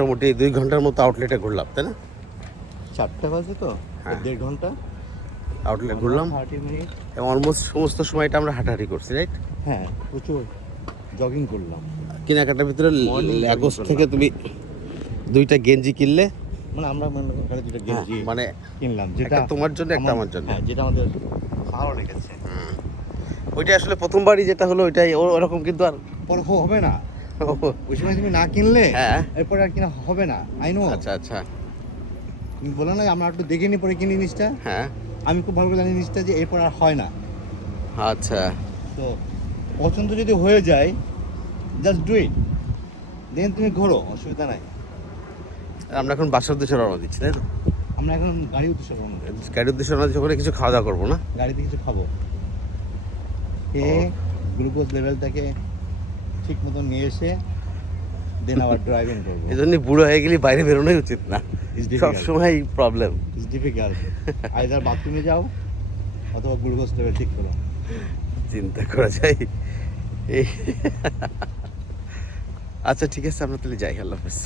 মোটামুটি 2 ঘন্টার মতো আউটলেটে ঘুরলাম, তাই না? 4টা বাজে তো, হ্যাঁ। 1.5 ঘন্টা আউটলেট ঘুরলাম 30 মিনিট। এবং অলমোস্ট সমস্ত সময়টা আমরা হাঁটাহাঁটি করছি, রাইট? হ্যাঁ, প্রচুর জগিং করলাম। কেনাকাটার ভিতরে Morning ল্যাগোস jogging থেকে তুমি 2টা গেঞ্জি কিনলে, মানে আমরা ওখানে দুটো হ্যাঁ, গেঞ্জি মানে কিনলাম, যেটা একটা তোমার জন্য একটা আমার জন্য। হ্যাঁ, যেটা আমাদের ভালো লেগেছে। ওইটা আসলে প্রথমবারই যেটা হলো ওইটাই ওরকম কিন্তু আর পরে হবে না, ওই সময় তুমি না কিনলে হ্যাঁ। এরপরে আর কিনা হবে না। I know. আচ্ছা আচ্ছা, তুমি বলো না আমরা একটু দেখে নি পরে কিনি জিনিসটা। হ্যাঁ আমি খুব ভালো করে জানি জিনিসটা যে এরপর আর হয় না। আচ্ছা। তো পছন্দ যদি হয়ে যায়, জাস্ট ডু ইট, দেন তুমি ঘোরো, অসুবিধা নাই। আমরা এখন বাসার উদ্দেশ্যে রওনা দিচ্ছি, তাই তো? আমরা এখন গাড়ি উদ্দেশ্যে রওনা দেব। গাড়ির উদ্দেশ্যে রওনা দিচ্ছি, ওখানে কিছু খাওয়া দাওয়া করবো না? গাড়িতে কিছু খাবো, খেয়ে গ্লুকোজ লেভেলটাকে ঠিক মতো নিয়ে এসে দেন আবার ড্রাইভিং করবো। এই জন্যই বুড়ো হয়ে গেলে বাইরে বেরোনোই উচিত না, It's difficult. সবসময় প্রবলেম। It's difficult. আইদার বাথরুমে যাও অথবা গ্লুকোজ লেভেল ঠিক করো। চিন্তা করা যায় এই। আচ্ছা ঠিক আছে, আমরা তাহলে যাই। আল্লাহ হাফেজ।